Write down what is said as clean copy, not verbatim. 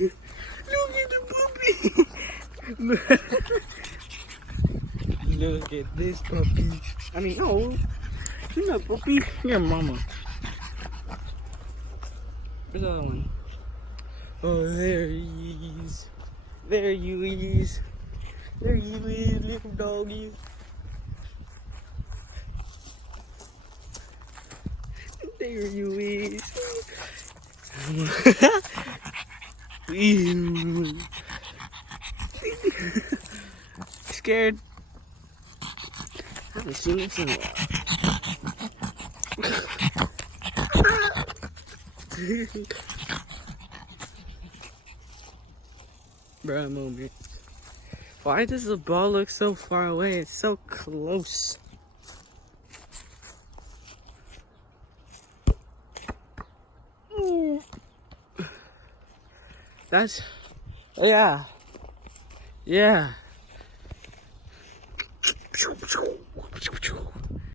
Look at the puppy. Look at this puppy. I mean, no. You're not puppy. You're mama. Where's the other one? Oh, there he is. There you is. There you is, little doggy. There you is. Ew. Scared? I haven't seen this in a while. Bruh moment. Why does the ball look so far away? It's so close. That's, yeah. Yeah.